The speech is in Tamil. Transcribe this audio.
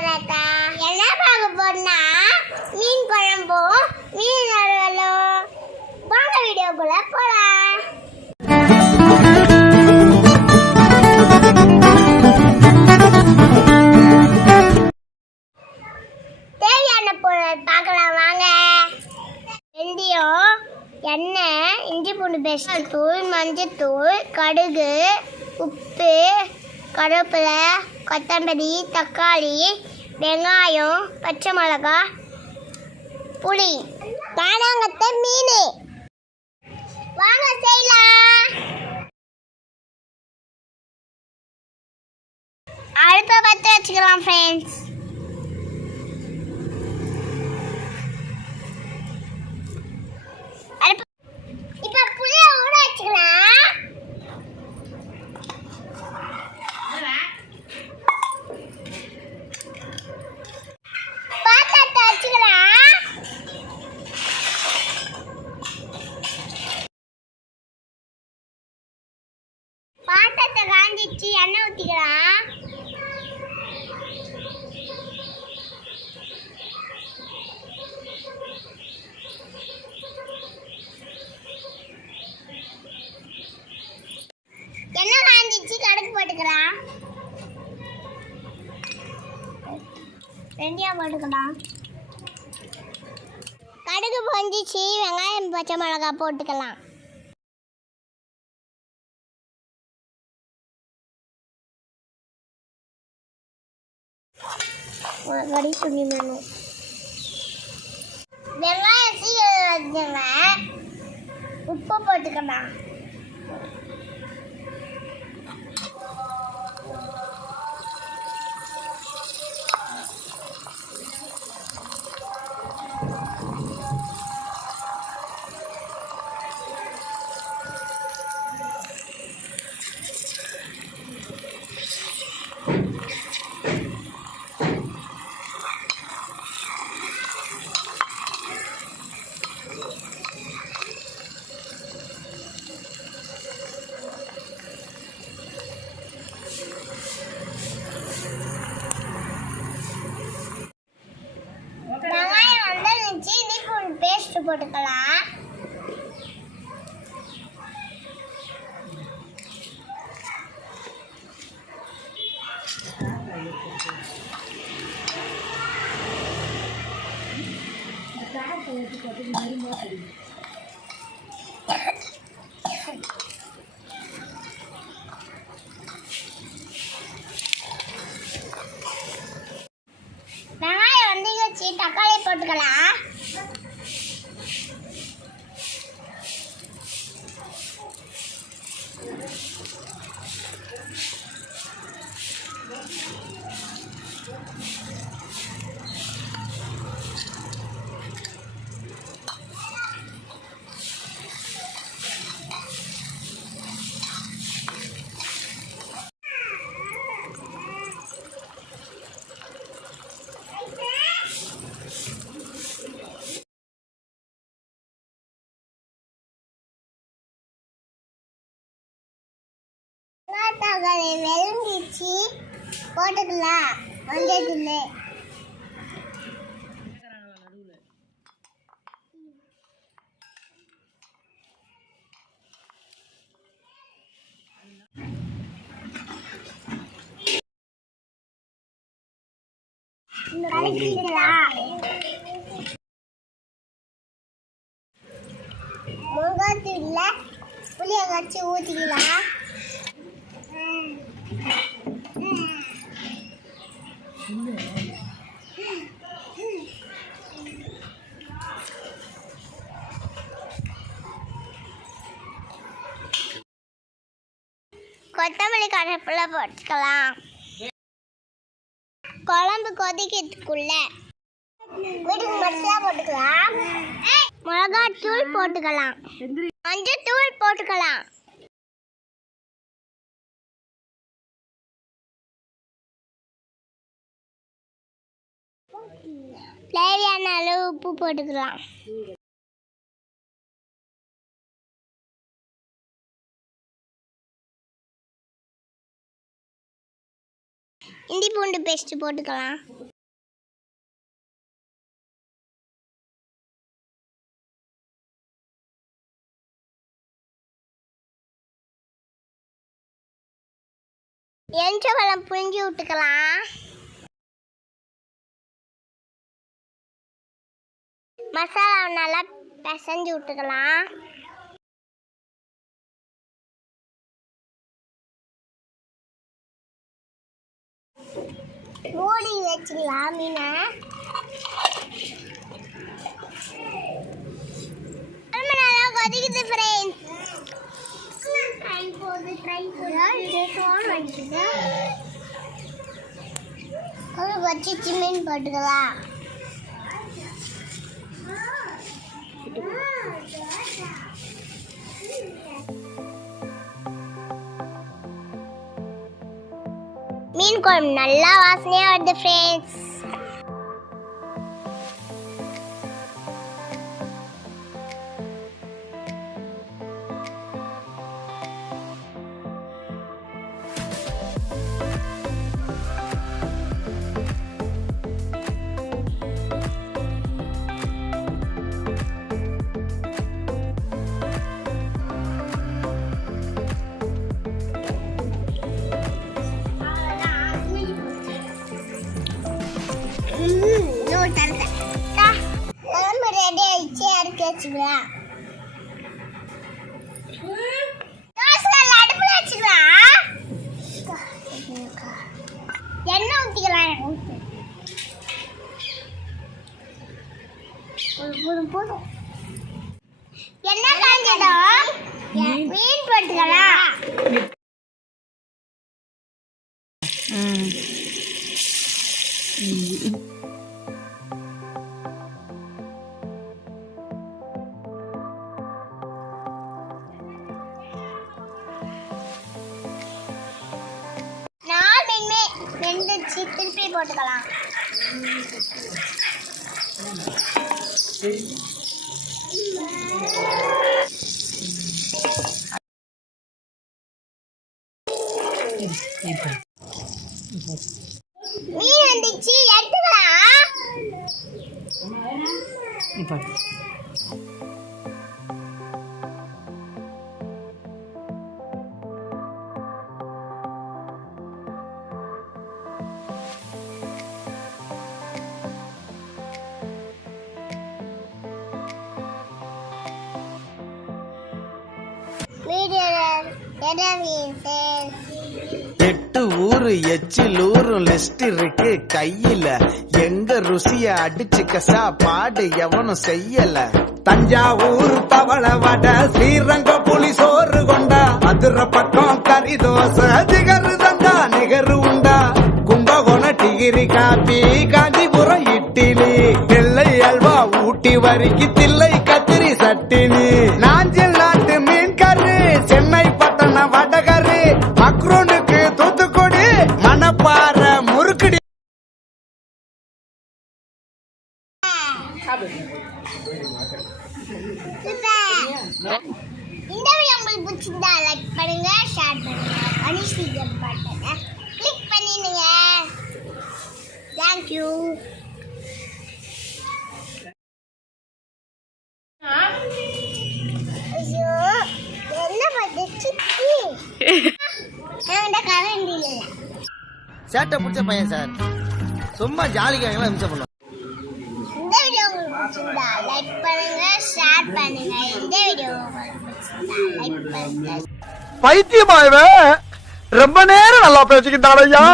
Galatta. என்ன பார்க்க போறோம்னா மீன் குழம்பும் மீன் வறுவலும். வாங்க வீடியோக்குள்ள போலாம். தேவையான பொருள் பார்க்கலாம் வாங்க. வெந்தயம், எண்ணெய், இஞ்சி பூண்டு பேஸ்ட் தூள், மஞ்சள் தூள், கடுகு, உப்பு, கருவேப்பிலை, கொத்தமல்லி, தக்காளி, வெங்காயம், பச்சை மிளகாய், புளி, காணாங்கத்தை, மீன். வாங்க செய்யலாம். அடுப்பை பற்ற வச்சுக்கலாம் ஃப்ரெண்ட்ஸ். இப்போ புளியை ஊற வச்சுக்கலாம். பாத்திரத்தை வச்சுக்கலாம். பாத்திரத்தை காஞ்சிச்சு, எண்ணெய் ஊற்றிக்கலாம். எண்ணெய் காஞ்சிச்சு, கடுகு போட்டுக்கலாம். வெந்தயம் போட்டுக்கலாம். கடுகு பொஞ்சிச்சு, வெங்காயம், பச்சை மிளகாய் போட்டுக்கலாம். கறி துணி வேணும். வெங்காயம் சீக்கிரம் வச்சுங்க. உப்பு போட்டுக்கலாம். பேஸ்ட் போட்டுக்கலாம். வெங்காயம் வச்சு தக்காளி போட்டுக்கலாம். வெளுங்கிச்சு போட்டுக்கலாம். மஞ்சள் தூள், முருங்கைத்தூள்ல புளியை கரைச்சி ஊற்றிக்கலாம். கொத்தமல்லி, கருவேப்பிலை போட்டுக்கலாம். குழம்பு கொதிக்கிறதுக்குள்ள வீட்டுக்கு மசாலா போட்டுக்கலாம். மிளகாத்தூள் போட்டுக்கலாம். மஞ்சள் தூள் போட்டுக்கலாம். தேவையான அளவு உப்பு போட்டுக்கலாம். இஞ்சி பூண்டு பேஸ்ட் போட்டுக்கலாம். எலுமிச்சம்பழம் புழிஞ்சு விட்டுக்கலாம். மசாலா நல்லா பிசைஞ்சு விட்டுக்கலாம். மூடி வச்சுக்கலாம் மீனை. நல்லா கொதிக்குது ஃப்ரெண்ட்ஸ். வச்சு மீன் போட்டுக்கலாம். மீன் குழம்பு நல்லா வாசனையா வருது ஃப்ரெண்ட்ஸ். குழம்பு ரெடி ஆயிடுச்சு, அடுத்து வச்சுக்கலாம். அடுப்புல வச்சுக்கலாம். எண்ணெய் ஊற்றிக்கலாம். போதும். எண்ணெய் காஞ்சதும் மீன் போட்டுக்கலாம். வெந்துச்சு, திருப்பி போட்டுக்கலாம். மீன் வந்துச்சு, எடுத்துக்கலாம். எட்டு ஊரு எச்சிலூரும் லிஸ்ட் இருக்கு கையில. எங்க ருசிய அடிச்சுக்க சாப்பாடு எவனும் செய்யல. தஞ்சாவூர் தவள வடை, ஸ்ரீரங்க புலி சோறு கொண்டா, மதுரை பக்கம் கறி தோசை, ஜிகரு தந்தா நிகரு உண்டா, கும்பகோணம் டிகிரி காப்பி, காஞ்சிபுரம் இட்லி, நெல்லை அல்வா, ஊட்டி வரிக்கு தில்லை கத்திரி சட்டினி, நாஞ்சில் நாட்டு மீன் கறி, சென்னை பட்டணம் வடகரு, மக்ரோனுக்கு தூத்துக்குடி, மணப்பாற முறுக்குடி. இந்த வீடியோ உங்களுக்கு பிடிச்சிருந்தா லைக் பண்ணுங்க, ஷேர் பண்ணுங்க, கனிஸ்ரி பட்டனை கிளிக் பண்ணிடுங்க. தேங்க்யூ. ஐயோ என்ன பண்ணுச்சு கரண்ட் இல்லை. சேட்டை பிடிச்ச பையன் சார், சும்மா ஜாலிக்காக இம்சம் பண்ணுவோம். இந்த வீடியோ உங்களுக்கு பிடிச்சிருந்தா லைக் பண்ணுங்க, ஷேர் பண்ணுங்க. இந்த வீடியோ உங்களுக்கு பிடிச்சிருந்தா லைக் பண்ணுங்க. பைத்தியமாயவே ரொம்ப நேரம் நல்லா பேசிக்கிட்டான் ஐயா.